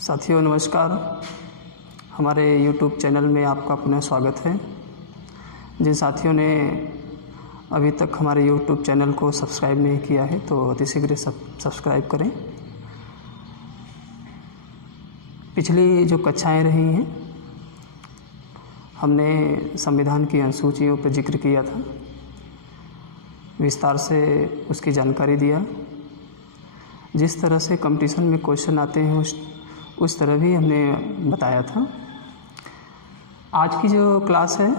साथियों नमस्कार। हमारे YouTube चैनल में आपका पुनः स्वागत है। जिन साथियों ने अभी तक हमारे YouTube चैनल को सब्सक्राइब नहीं किया है तो अतिशीघ्र सब्सक्राइब करें। पिछली जो कक्षाएं रही हैं हमने संविधान की अनुसूचियों पर जिक्र किया था, विस्तार से उसकी जानकारी दिया। जिस तरह से कंपटीशन में क्वेश्चन आते हैं उस तरह भी हमने बताया था। आज की जो क्लास है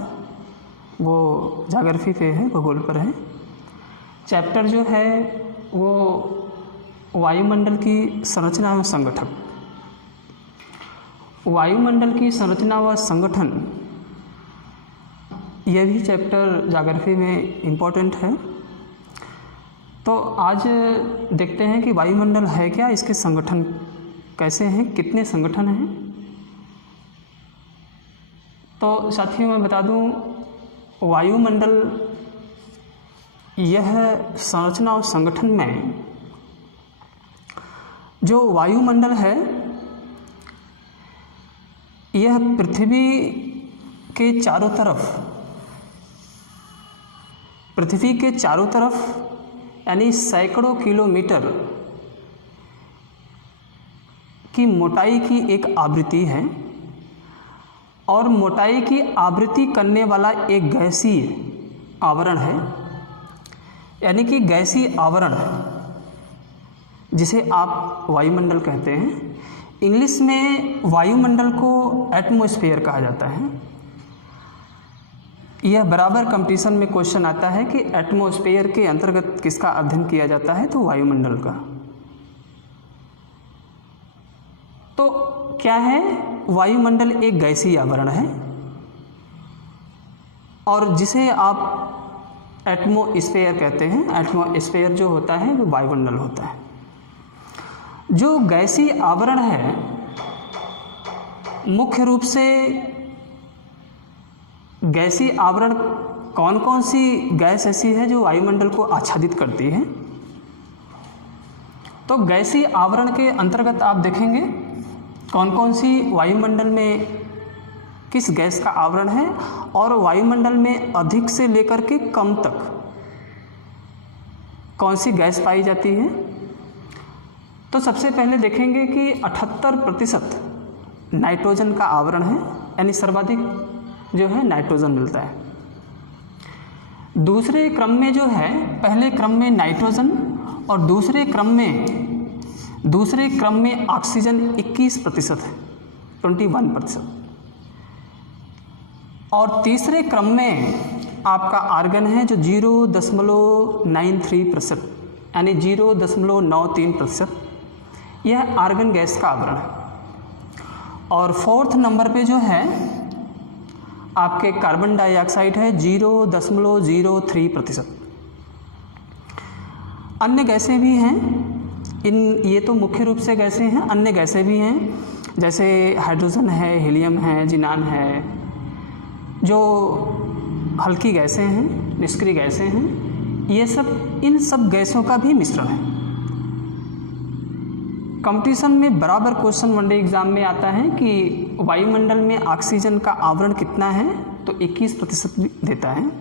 वो ज्योग्राफी पे है, भूगोल पर है। चैप्टर जो है वो वायुमंडल की संरचना व संगठन। वायुमंडल की संरचना व संगठन, यह भी चैप्टर ज्योग्राफी में इम्पोर्टेंट है। तो आज देखते हैं कि वायुमंडल है क्या, इसके संगठन कैसे हैं, कितने संगठन हैं। तो साथियों मैं बता दूं, वायुमंडल यह संरचना और संगठन में जो वायुमंडल है यह पृथ्वी के चारों तरफ यानी सैकड़ों किलोमीटर की मोटाई की एक आवृत्ति है और मोटाई की आवृत्ति करने वाला एक गैसीय आवरण है, यानी कि गैसीय आवरण जिसे आप वायुमंडल कहते हैं। इंग्लिश में वायुमंडल को एटमॉस्फेयर कहा जाता है। यह बराबर कंपटीशन में क्वेश्चन आता है कि एटमॉस्फेयर के अंतर्गत किसका अध्ययन किया जाता है, तो वायुमंडल का। तो क्या है, वायुमंडल एक गैसीय आवरण है और जिसे आप एटमॉस्फेयर कहते हैं। एटमॉस्फेयर जो होता है वो वायुमंडल होता है। जो गैसीय आवरण है मुख्य रूप से गैसीय आवरण, कौन कौन सी गैस ऐसी है जो वायुमंडल को आच्छादित करती है। तो गैसीय आवरण के अंतर्गत आप देखेंगे कौन कौन सी वायुमंडल में किस गैस का आवरण है और वायुमंडल में अधिक से लेकर के कम तक कौन सी गैस पाई जाती है। तो सबसे पहले देखेंगे कि 78% नाइट्रोजन का आवरण है, यानी सर्वाधिक जो है नाइट्रोजन मिलता है। दूसरे क्रम में जो है, पहले क्रम में नाइट्रोजन और दूसरे क्रम में ऑक्सीजन 21% है, 21%। और तीसरे क्रम में आपका आर्गन है जो 0.93%, यानी 0.93%, यह आर्गन गैस का आवरण है। और फोर्थ नंबर पे जो है आपके कार्बन डाइऑक्साइड है 0.03%। अन्य गैसें भी हैं, ये तो मुख्य रूप से गैसें हैं। अन्य गैसें भी हैं जैसे हाइड्रोजन है, हीलियम है, जिनान है, जो हल्की गैसें हैं, निष्क्रिय गैसें हैं। ये सब, इन सब गैसों का भी मिश्रण है। कंपटीशन में बराबर क्वेश्चन वनडे एग्जाम में आता है कि वायुमंडल में ऑक्सीजन का आवरण कितना है, तो 21% देता है।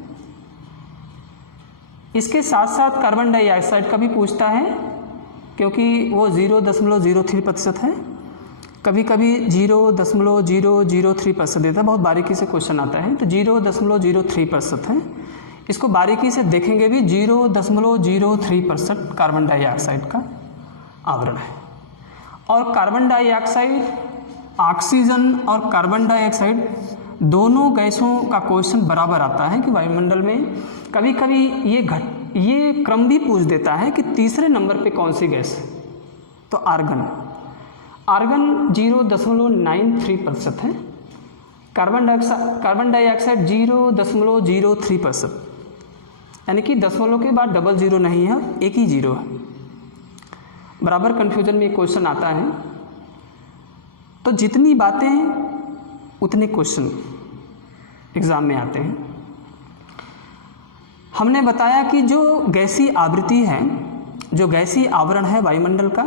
इसके साथ साथ कार्बन डाइऑक्साइड का भी पूछता है क्योंकि वो 0.03% है। कभी कभी 0.003% देता है, बहुत बारीकी से क्वेश्चन आता है। तो 0.03% है, इसको बारीकी से देखेंगे भी 0.03% कार्बन डाइऑक्साइड का आवरण है। और कार्बन डाइऑक्साइड, ऑक्सीजन और कार्बन डाइऑक्साइड दोनों गैसों का क्वेश्चन बराबर आता है कि वायुमंडल में कभी कभी ये क्रम भी पूछ देता है कि तीसरे नंबर पे कौन सी गैस है, तो आर्गन 0.93% है। कार्बन डाइऑक्साइड 0.03%, यानी कि दशमलव के बाद डबल जीरो नहीं है, एक ही जीरो है। बराबर कन्फ्यूजन में क्वेश्चन आता है। तो जितनी बातें उतने क्वेश्चन एग्ज़ाम में आते हैं। हमने बताया कि जो गैसीय आवृत्ति है जो गैसीय आवरण है वायुमंडल का,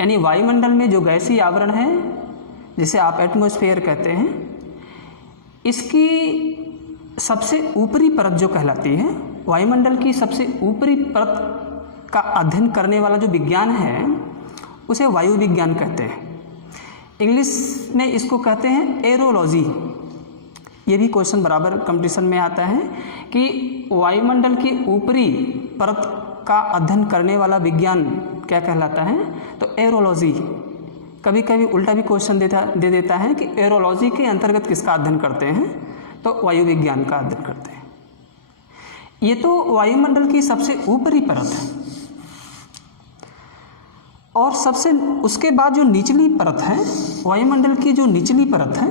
यानी वायुमंडल में जो गैसीय आवरण है जिसे आप एटमॉस्फेयर कहते हैं, इसकी सबसे ऊपरी परत जो कहलाती है, वायुमंडल की सबसे ऊपरी परत का अध्ययन करने वाला जो विज्ञान है उसे वायु विज्ञान कहते हैं। इंग्लिश में इसको कहते हैं एरोलॉजी। ये भी क्वेश्चन बराबर कंपटीशन में आता है कि वायुमंडल की ऊपरी परत का अध्ययन करने वाला विज्ञान क्या कहलाता है, तो एरोलॉजी। कभी कभी उल्टा भी क्वेश्चन दे देता है कि एरोलॉजी के अंतर्गत किसका अध्ययन करते हैं, तो वायु विज्ञान का अध्ययन करते हैं। ये तो वायुमंडल की सबसे ऊपरी परत है, और सबसे उसके बाद जो निचली परत है, वायुमंडल की जो निचली परत है,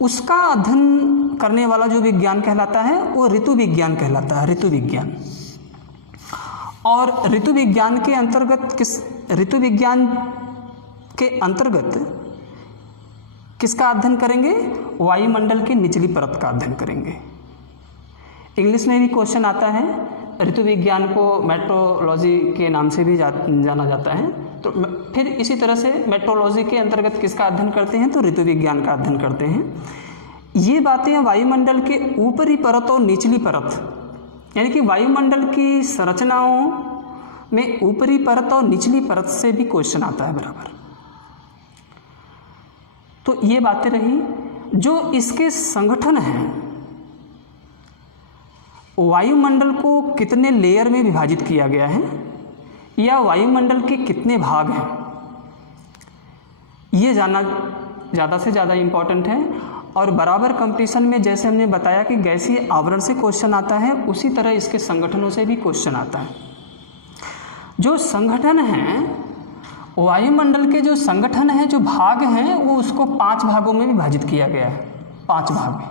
उसका अध्ययन करने वाला जो विज्ञान कहलाता है वो ऋतु विज्ञान कहलाता है, ऋतु विज्ञान। और ऋतु विज्ञान के अंतर्गत किसका अध्ययन करेंगे, वायुमंडल की निचली परत का अध्ययन करेंगे। इंग्लिश में भी क्वेश्चन आता है, ऋतु विज्ञान को मेट्रोलॉजी के नाम से भी जाना जाता है, तो फिर इसी तरह से मेट्रोलॉजी के अंतर्गत किसका अध्ययन करते हैं, तो ऋतु विज्ञान का अध्ययन करते हैं। ये बातें वायुमंडल के ऊपरी परत और निचली परत, यानी कि वायुमंडल की संरचनाओं में ऊपरी परत और निचली परत से भी क्वेश्चन आता है बराबर। तो ये बातें रही। जो इसके संगठन हैं, वायुमंडल को कितने लेयर में विभाजित किया गया है या वायुमंडल के कितने भाग हैं, ये जानना ज़्यादा से ज़्यादा इम्पॉर्टेंट है। और बराबर कंपटीशन में जैसे हमने बताया कि गैसीय आवरण से क्वेश्चन आता है, उसी तरह इसके संगठनों से भी क्वेश्चन आता है। जो संगठन हैं, वायुमंडल के जो संगठन हैं, जो भाग हैं, वो उसको 5 भागों में विभाजित किया गया है। 5 भाग में,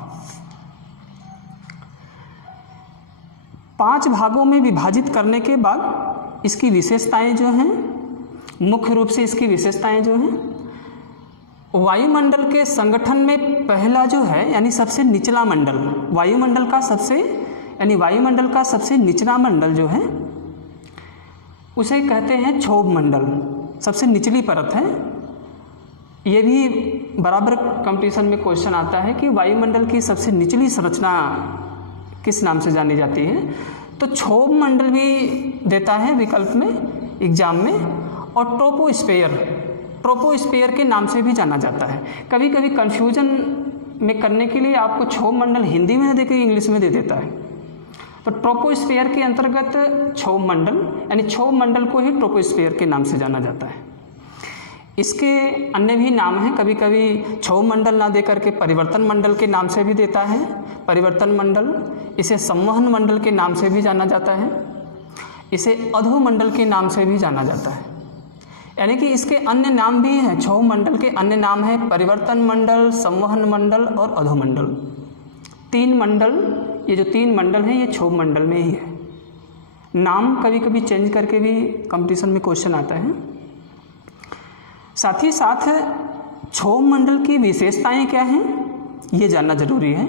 5 भागों में विभाजित करने के बाद इसकी विशेषताएं जो हैं, मुख्य रूप से इसकी विशेषताएं जो हैं, वायुमंडल के संगठन में पहला जो है, यानी सबसे निचला मंडल, वायुमंडल का सबसे निचला मंडल जो है उसे कहते हैं क्षोभ मंडल, सबसे निचली परत है। ये भी बराबर कंपटीशन में क्वेश्चन आता है कि वायुमंडल की सबसे निचली संरचना किस नाम से जानी जाती है, तो क्षोभ मंडल भी देता है विकल्प में एग्जाम में, और ट्रोपोस्फेयर के नाम से भी जाना जाता है। कभी कभी कन्फ्यूजन में करने के लिए आपको क्षोभ मंडल हिंदी में देकर इंग्लिश में दे देता है, तो ट्रोपोस्फेयर के अंतर्गत क्षोभ मंडल, यानी क्षोभ मंडल को ही ट्रोपोस्फेयर के नाम से जाना जाता है। इसके अन्य भी नाम हैं, कभी कभी क्षोभ मंडल ना दे करके परिवर्तन मंडल के नाम से भी देता है, परिवर्तन मंडल। इसे संवहन मंडल के नाम से भी जाना जाता है, इसे अधोमंडल के नाम से भी जाना जाता है। यानी कि इसके अन्य नाम भी हैं, क्षोभ मंडल के अन्य नाम हैं परिवर्तन मंडल, संवहन मंडल और अधोमंडल। 3 मंडल, ये जो 3 मंडल हैं ये क्षोभ मंडल में ही है। नाम कभी कभी चेंज करके भी कंपटीशन में क्वेश्चन आता है। साथ ही साथ क्षोभ मंडल की विशेषताएं क्या हैं, ये जानना जरूरी है।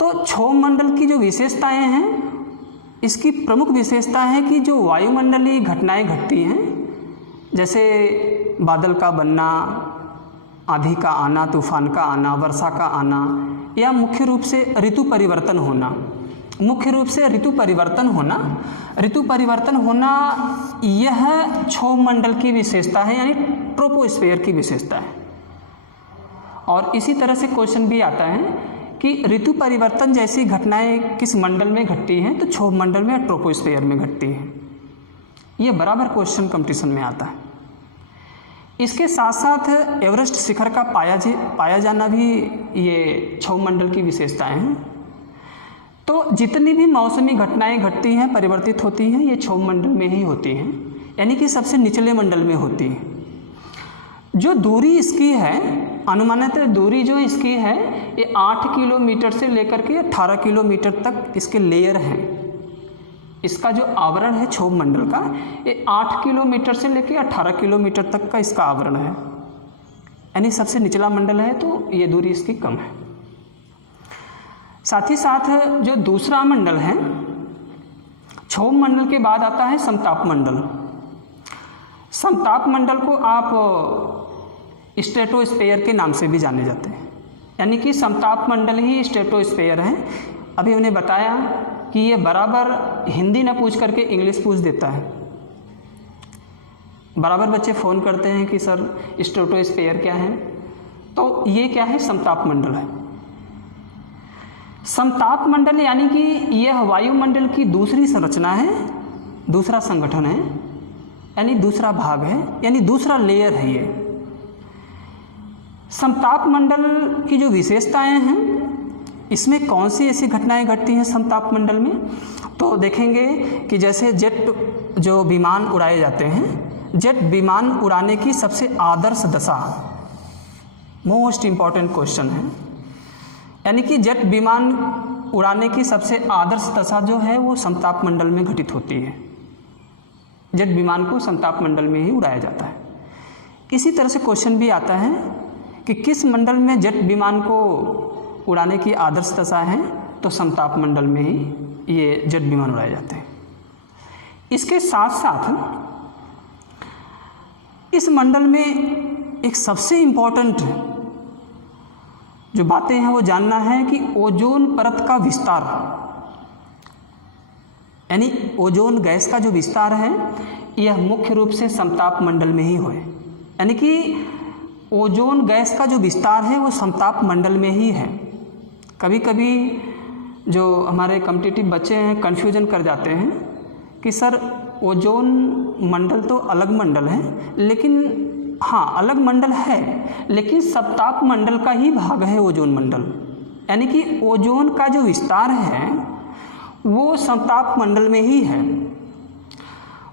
तो क्षोभ मंडल की जो विशेषताएं हैं, इसकी प्रमुख विशेषता है कि जो वायुमंडलीय घटनाएं घटती हैं, जैसे बादल का बनना, आंधी का आना, तूफान का आना, वर्षा का आना, या मुख्य रूप से ऋतु परिवर्तन होना, ऋतु परिवर्तन होना यह क्षोभ मंडल की विशेषता है, यानी ट्रोपोस्फेयर की विशेषता है। और इसी तरह से क्वेश्चन भी आता है कि ऋतु परिवर्तन जैसी घटनाएं किस मंडल में घटती हैं, तो क्षोभ मंडल में या ट्रोपोस्फेयर में घटती हैं। ये बराबर क्वेश्चन कंपटीशन में आता है। इसके साथ साथ एवरेस्ट शिखर का पाया जाना भी ये क्षोभ मंडल की विशेषताएं हैं। तो जितनी भी मौसमी घटनाएं घटती हैं, परिवर्तित होती हैं, ये क्षोभ मंडल में ही होती हैं, यानी कि सबसे निचले मंडल में होती हैं। जो दूरी इसकी है, अनुमानित दूरी जो इसकी है, ये 8 किलोमीटर से लेकर के 18 किलोमीटर तक इसके लेयर हैं। इसका जो आवरण है क्षोभ मंडल का, ये 8 किलोमीटर से लेकर 18 किलोमीटर तक का इसका आवरण है, यानी सबसे निचला मंडल है, तो ये दूरी इसकी कम है। साथ ही साथ जो दूसरा मंडल है, क्षोभ मंडल के बाद आता है समताप मंडल। समताप मंडल को आप स्ट्रेटोस्फीयर के नाम से भी जाने जाते हैं, यानी कि समताप मंडल ही स्ट्रेटोस्फीयर है। अभी उन्हें बताया कि ये बराबर हिंदी ना पूछ करके इंग्लिश पूछ देता है। बराबर बच्चे फ़ोन करते हैं कि सर स्ट्रेटोस्फीयर क्या है, तो ये क्या है, समताप मंडल है। समताप मंडल यानी कि यह वायुमंडल की दूसरी संरचना है, दूसरा संगठन है, यानी दूसरा भाग है, यानी दूसरा लेयर है ये। समताप मंडल की जो विशेषताएं हैं, इसमें कौन सी ऐसी घटनाएं घटती हैं समताप मंडल में, तो देखेंगे कि जैसे जेट जो विमान उड़ाए जाते हैं, जेट विमान उड़ाने की सबसे आदर्श दशा, मोस्ट इम्पॉर्टेंट क्वेश्चन है, यानी कि जेट विमान उड़ाने की सबसे आदर्श दशा जो है वो समताप मंडल में घटित होती है। जेट विमान को समताप मंडल में ही उड़ाया जाता है। इसी तरह से क्वेश्चन भी आता है कि किस मंडल में जेट विमान को उड़ाने की आदर्श दशा है, तो समताप मंडल में ही ये जेट विमान उड़ाए जाते हैं। इसके साथ साथ इस मंडल में एक सबसे इम्पॉर्टेंट जो बातें हैं वो जानना है कि ओजोन परत का विस्तार, यानी ओजोन गैस का जो विस्तार है यह मुख्य रूप से समताप मंडल में ही होए, यानी कि ओजोन गैस का जो विस्तार है वो समताप मंडल में ही है। कभी कभी जो हमारे कॉम्पिटिटिव बच्चे हैं कन्फ्यूजन कर जाते हैं कि सर ओजोन मंडल तो अलग मंडल है, लेकिन हाँ अलग मंडल है, लेकिन समताप मंडल का ही भाग है ओजोन मंडल, यानी कि ओजोन का जो विस्तार है वो समताप मंडल में ही है।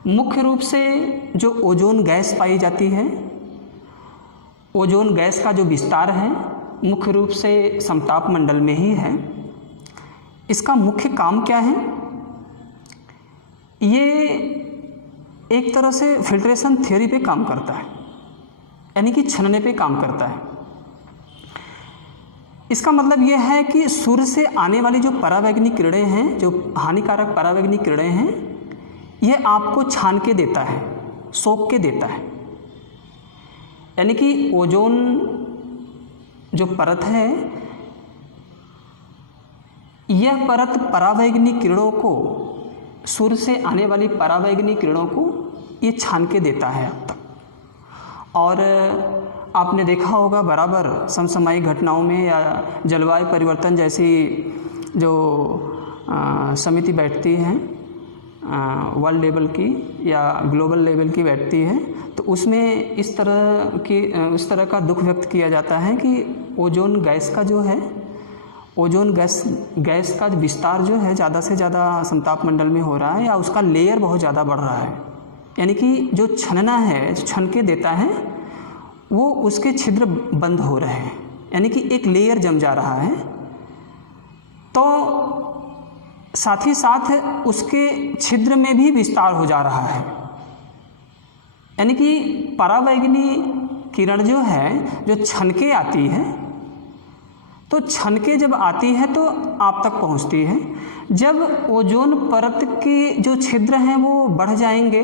मुख्य रूप से जो ओजोन गैस पाई जाती है, ओजोन गैस का जो विस्तार है मुख्य रूप से समताप मंडल में ही है। इसका मुख्य काम क्या है, ये एक तरह से फिल्ट्रेशन थ्योरी पे काम करता है, यानी कि छनने पे काम करता है। इसका मतलब यह है कि सूर्य से आने वाली जो परावैंगनी किरणें हैं, जो हानिकारक परावैंगनी किरणें हैं, यह आपको छान के देता है, सोख के देता है। यानी कि ओजोन जो परत है, यह परत परावैंगनी किरणों को, सूर्य से आने वाली परावैंगनी किरणों को ये छान के देता है अब तक। और आपने देखा होगा बराबर समसामयिक घटनाओं में या जलवायु परिवर्तन जैसी जो समिति बैठती है वर्ल्ड लेवल की या ग्लोबल लेवल की बैठती है, तो उसमें उस तरह का दुख व्यक्त किया जाता है कि ओजोन गैस का जो है, ओजोन गैस का विस्तार जो है ज़्यादा से ज़्यादा समताप मंडल में हो रहा है, या उसका लेयर बहुत ज़्यादा बढ़ रहा है। यानी कि जो छनना है, छन के देता है, वो उसके छिद्र बंद हो रहे हैं, यानी कि एक लेयर जम जा रहा है। तो साथ ही साथ उसके छिद्र में भी विस्तार हो जा रहा है, यानी कि परावैंगनी किरण जो है, जो छन के आती है, तो छन के जब आती है तो आप तक पहुंचती है। जब ओजोन परत के जो छिद्र हैं वो बढ़ जाएंगे,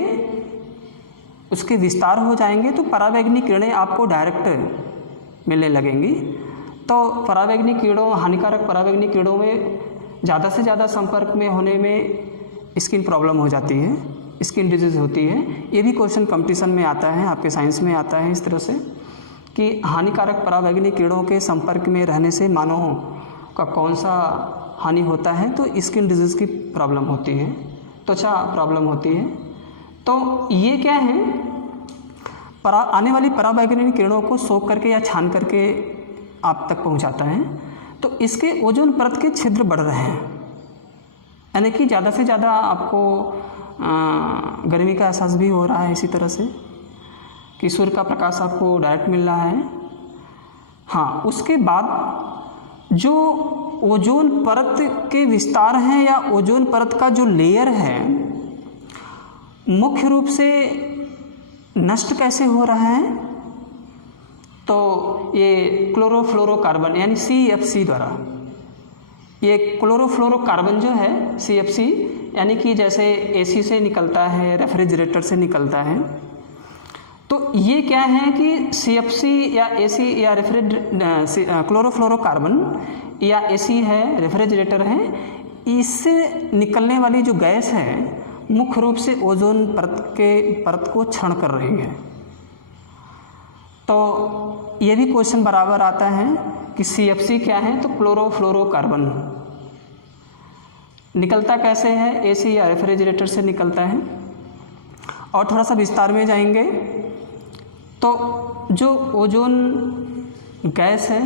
उसके विस्तार हो जाएंगे, तो परावैंगनी किरणें आपको डायरेक्ट मिलने लगेंगी। तो परावैंगनी किरणों, हानिकारक परावैंगनी किरणों में ज़्यादा से ज़्यादा संपर्क में होने में स्किन प्रॉब्लम हो जाती है, स्किन डिजीज़ होती है। ये भी क्वेश्चन कंपटीशन में आता है, आपके साइंस में आता है इस तरह से कि हानिकारक परावैंगनी किरणों के संपर्क में रहने से मानव का कौन सा हानि होता है, तो स्किन डिजीज़ की प्रॉब्लम होती है, त्वचा प्रॉब्लम होती है। तो ये क्या है, आने वाली परावैंगनी किरणों को सोख करके या छान करके आप तक पहुंचाता है। तो इसके ओजोन परत के छिद्र बढ़ रहे हैं, यानी कि ज़्यादा से ज़्यादा आपको गर्मी का एहसास भी हो रहा है, इसी तरह से कि सूर्य का प्रकाश आपको डायरेक्ट मिल रहा है। हाँ, उसके बाद जो ओजोन परत के विस्तार हैं या ओजोन परत का जो लेयर है, मुख्य रूप से नष्ट कैसे हो रहा है, तो ये क्लोरोफ्लोरोकार्बन यानी CFC द्वारा। ये क्लोरोफ्लोरोकार्बन जो है CFC, यानी कि जैसे एसी से निकलता है, रेफ्रिजरेटर से निकलता है, तो ये क्या है कि सीएफसी या एसी या क्लोरोफ्लोरोकार्बन या एसी है, रेफ्रिजरेटर है, इससे निकलने वाली जो गैस है मुख्य रूप से ओजोन परत को क्षरण कर रही है। तो ये भी क्वेश्चन बराबर आता है कि सीएफसी क्या है, तो क्लोरोफ्लोरोकार्बन निकलता कैसे है, एसी या रेफ्रिजरेटर से निकलता है। और थोड़ा सा विस्तार में जाएंगे तो जो ओजोन गैस है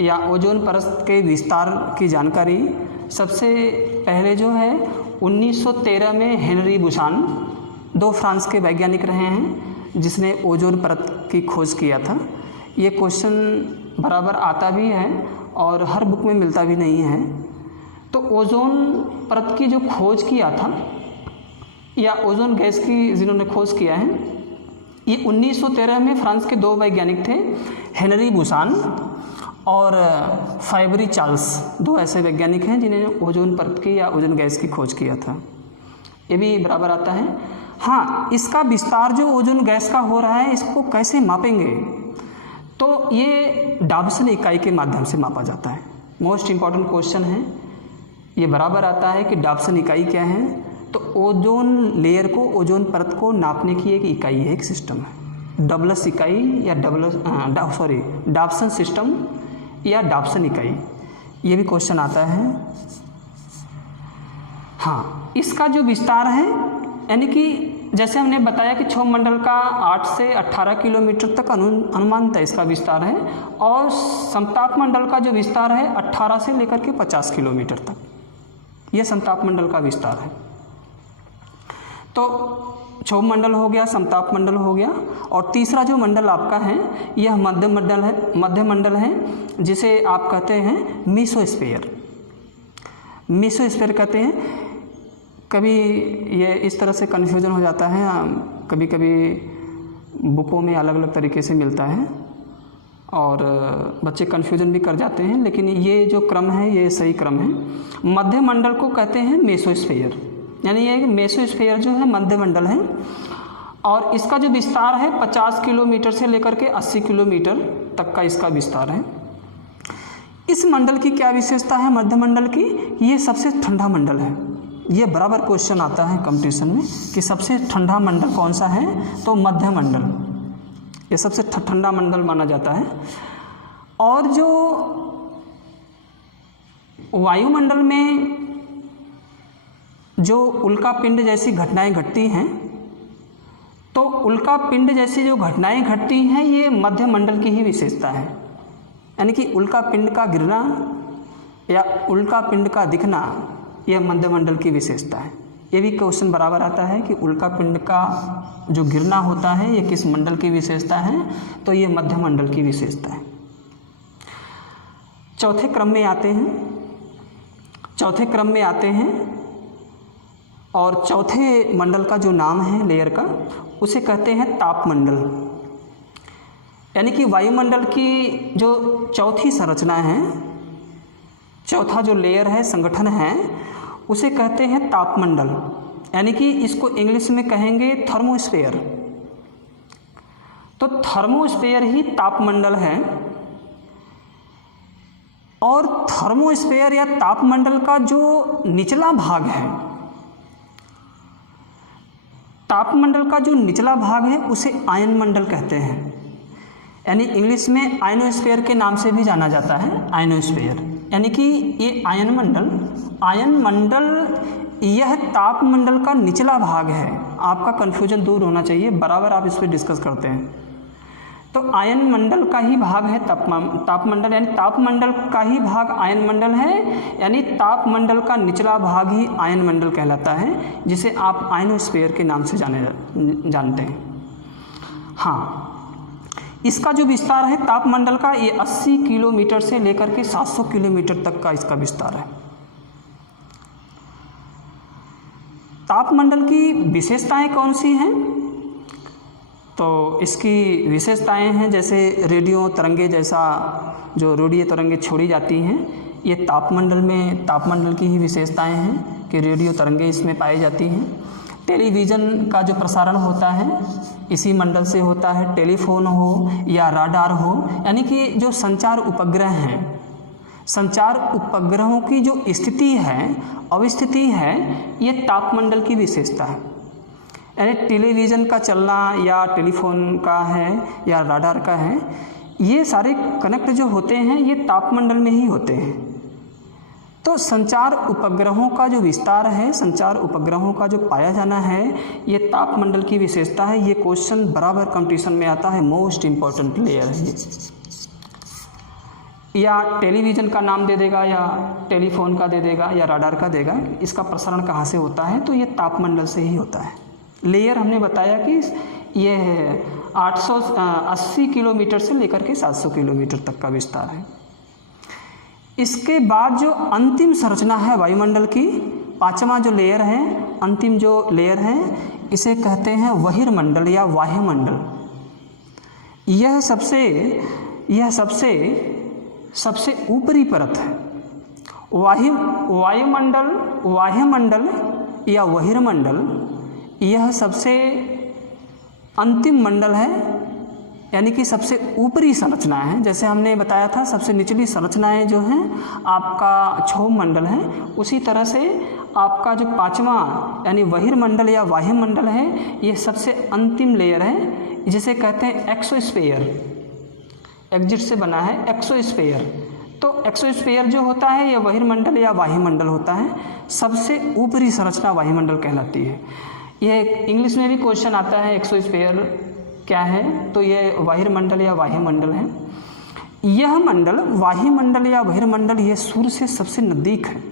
या ओजोन परत के विस्तार की जानकारी सबसे पहले जो है 1913 में हेनरी बुसान, 2 फ्रांस के वैज्ञानिक रहे हैं जिसने ओजोन परत की खोज किया था। ये क्वेश्चन बराबर आता भी है और हर बुक में मिलता भी नहीं है। तो ओजोन परत की जो खोज किया था या ओजोन गैस की जिन्होंने खोज किया है, ये 1913 में फ्रांस के 2 वैज्ञानिक थे, हेनरी बुसान और फाइबरी चार्ल्स, 2 ऐसे वैज्ञानिक हैं जिन्होंने ओजोन परत की या ओजोन गैस की खोज किया था। ये भी बराबर आता है। हाँ, इसका विस्तार जो ओजोन गैस का हो रहा है इसको कैसे मापेंगे, तो ये डॉब्सन इकाई के माध्यम से मापा जाता है। मोस्ट इम्पॉर्टेंट क्वेश्चन है, ये बराबर आता है कि डॉब्सन इकाई क्या है, तो ओजोन लेयर को, ओजोन परत को नापने की एक इकाई है, एक सिस्टम है, डबल्स इकाई या डॉब्सन सिस्टम या डॉब्सन इकाई। ये भी क्वेश्चन आता है। हाँ, इसका जो विस्तार है, यानी कि जैसे हमने बताया कि क्षोभ मंडल का 8 से 18 किलोमीटर तक अनुमानतः इसका विस्तार है, और समताप मंडल का जो विस्तार है 18 से लेकर के 50 किलोमीटर तक, यह समताप मंडल का विस्तार है। तो क्षोभ मंडल हो गया, समताप मंडल हो गया, और तीसरा जो मंडल आपका है यह मध्य मंडल है जिसे आप कहते हैं मीसोस्फीयर। मीसोस्फीयर कहते हैं। कभी ये इस तरह से कन्फ्यूजन हो जाता है, कभी कभी बुकों में अलग अलग तरीके से मिलता है और बच्चे कन्फ्यूजन भी कर जाते हैं, लेकिन ये जो क्रम है ये सही क्रम है। मध्य मंडल को कहते हैं मेसोस्फीयर, यानी ये मेसोस्फीयर जो है मध्य मंडल है, और इसका जो विस्तार है 50 किलोमीटर से लेकर के 80 किलोमीटर तक का इसका विस्तार है। इस मंडल की क्या विशेषता है मध्य मंडल की, ये सबसे ठंडा मंडल है। ये बराबर क्वेश्चन आता है कंपटीशन में कि सबसे ठंडा मंडल कौन सा है, तो मध्य मंडल, ये सबसे ठंडा मंडल माना जाता है। और जो वायुमंडल में जो उल्का पिंड जैसी घटनाएं घटती हैं, तो उल्का पिंड जैसी जो घटनाएं घटती हैं ये मध्य मंडल की ही विशेषता है। यानी कि उल्का पिंड का गिरना या उल्का पिंड का दिखना यह मध्य मंडल की विशेषता है। ये भी क्वेश्चन बराबर आता है कि उल्का पिंड का जो गिरना होता है ये किस मंडल की विशेषता है, तो ये मध्य मंडल की विशेषता है। चौथे क्रम में आते हैं और चौथे मंडल का जो नाम है लेयर का, उसे कहते हैं तापमंडल। यानी कि वायुमंडल की जो चौथी संरचना है, चौथा जो लेयर है, संगठन है, उसे कहते हैं तापमंडल। यानी कि इसको इंग्लिश में कहेंगे थर्मोस्फीयर। तो थर्मोस्फीयर ही तापमंडल है, और थर्मोस्फीयर या तापमंडल का जो निचला भाग है, तापमंडल का जो निचला भाग है उसे आयन मंडल कहते हैं। यानी इंग्लिश में आयनोस्फीयर के नाम से भी जाना जाता है, आयनोस्फीयर। यानी कि ये आयन मंडल यह तापमंडल का निचला भाग है। आपका कन्फ्यूजन दूर होना चाहिए, बराबर आप इस पर डिस्कस करते हैं। तो आयन मंडल का ही भाग है तापमंडल, यानी तापमंडल का ही भाग आयन मंडल है, यानी तापमंडल का निचला भाग ही आयन मंडल कहलाता है, जिसे आप आयनोस्फीयर के नाम से जानते हैं। हाँ, इसका जो विस्तार है तापमंडल का, ये 80 किलोमीटर से लेकर के 700 किलोमीटर तक का इसका विस्तार है। तापमंडल की विशेषताएं कौन सी हैं, तो इसकी विशेषताएं हैं जैसे रेडियो तरंगे जैसा जो रेडियो तरंगे छोड़ी जाती हैं, ये तापमंडल की ही विशेषताएं हैं। कि रेडियो तरंगें इसमें पाई जाती हैं। टेलीविज़न का जो प्रसारण होता है इसी मंडल से होता है, टेलीफोन हो या राडार हो, यानी कि जो संचार उपग्रह हैं, संचार उपग्रहों की जो स्थिति है, अवस्थिति है, ये तापमंडल की विशेषता है। यानी टेलीविज़न का चलना या टेलीफोन का है या राडार का है, ये सारे कनेक्ट जो होते हैं ये तापमंडल में ही होते हैं। तो संचार उपग्रहों का जो विस्तार है, संचार उपग्रहों का जो पाया जाना है, ये तापमंडल की विशेषता है। ये क्वेश्चन बराबर कंपटीशन में आता है, मोस्ट इम्पॉर्टेंट लेयर है ये। या टेलीविज़न का नाम दे देगा या टेलीफोन का दे देगा या राडार का देगा, इसका प्रसारण कहाँ से होता है, तो ये तापमंडल से ही होता है। लेयर हमने बताया कि ये 880 किलोमीटर से लेकर के 700 किलोमीटर तक का विस्तार है। इसके बाद जो अंतिम संरचना है वायुमंडल की, पांचवा जो लेयर है, अंतिम जो लेयर है, इसे कहते हैं बहिर्मंडल या वायुमंडल। यह सबसे ऊपरी परत है। वायुमंडल या बहिर्मंडल यह सबसे अंतिम मंडल है, यानी कि सबसे ऊपरी संरचना है। जैसे हमने बताया था सबसे निचली संरचनाएं जो हैं आपका क्षोभ मंडल है, उसी तरह से आपका जो पांचवा यानी बहिर्मंडल या वायुमंडल है, ये सबसे अंतिम लेयर है, जिसे कहते हैं एक्सोस्फीयर। एग्जिट से बना है एक्सोस्फीयर। तो एक्सोस्फीयर जो होता है ये बहिर्मंडल या वायुमंडल होता है। सबसे ऊपरी संरचना वायुमंडल कहलाती है। ये इंग्लिश में भी क्वेश्चन आता है एक्सोस्फीयर क्या है, तो ये बहिर्मंडल या वायुमंडल है। यह मंडल वायुमंडल या बहिर्मंडल ये सूर्य से सबसे नज़दीक है,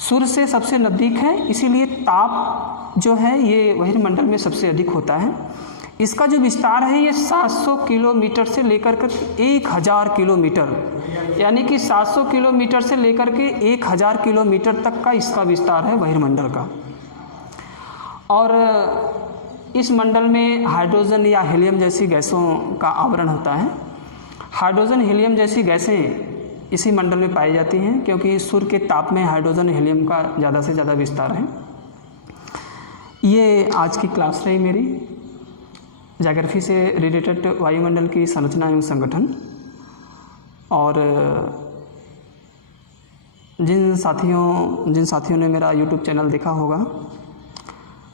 सूर्य से सबसे नज़दीक है, इसीलिए ताप जो है ये बहिर्मंडल में सबसे अधिक होता है। इसका जो विस्तार है ये 700 किलोमीटर से लेकर कर 1000 किलोमीटर, यानी कि 700 किलोमीटर से लेकर के 1000 किलोमीटर तक का इसका विस्तार है बहिर्मंडल का। और इस मंडल में हाइड्रोजन या हीलियम जैसी गैसों का आवरण होता है। हाइड्रोजन हीलियम जैसी गैसें इसी मंडल में पाई जाती हैं, क्योंकि सूर्य के ताप में हाइड्रोजन हीलियम का ज़्यादा से ज़्यादा विस्तार है। ये आज की क्लास रही मेरी, ज्योग्राफी से रिलेटेड वायुमंडल की संरचना एवं संगठन। और जिन साथियों ने मेरा यूट्यूब चैनल देखा होगा,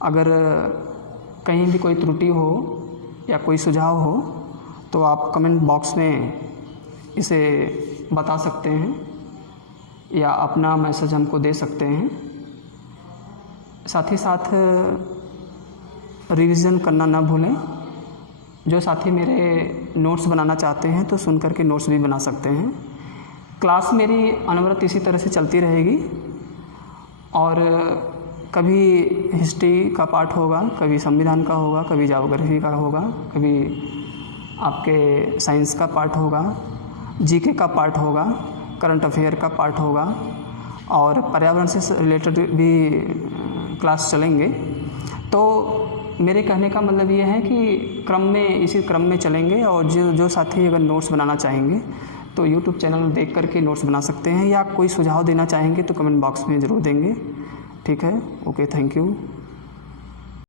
अगर कहीं भी कोई त्रुटि हो या कोई सुझाव हो तो आप कमेंट बॉक्स में इसे बता सकते हैं या अपना मैसेज हमको दे सकते हैं। साथ ही साथ रिवीजन करना ना भूलें। जो साथी मेरे नोट्स बनाना चाहते हैं तो सुन करके नोट्स भी बना सकते हैं। क्लास मेरी अनवरत इसी तरह से चलती रहेगी, और कभी हिस्ट्री का पार्ट होगा, कभी संविधान का होगा, कभी ज्योग्राफी का होगा, कभी आपके साइंस का पार्ट होगा, जीके का पार्ट होगा, करंट अफेयर का पार्ट होगा, और पर्यावरण से रिलेटेड भी क्लास चलेंगे। तो मेरे कहने का मतलब ये है कि इसी क्रम में चलेंगे। और जो साथी अगर नोट्स बनाना चाहेंगे तो यूट्यूब चैनल देख करके नोट्स बना सकते हैं, या कोई सुझाव देना चाहेंगे तो कमेंट बॉक्स में ज़रूर देंगे। ठीक है, ओके, थैंक यू।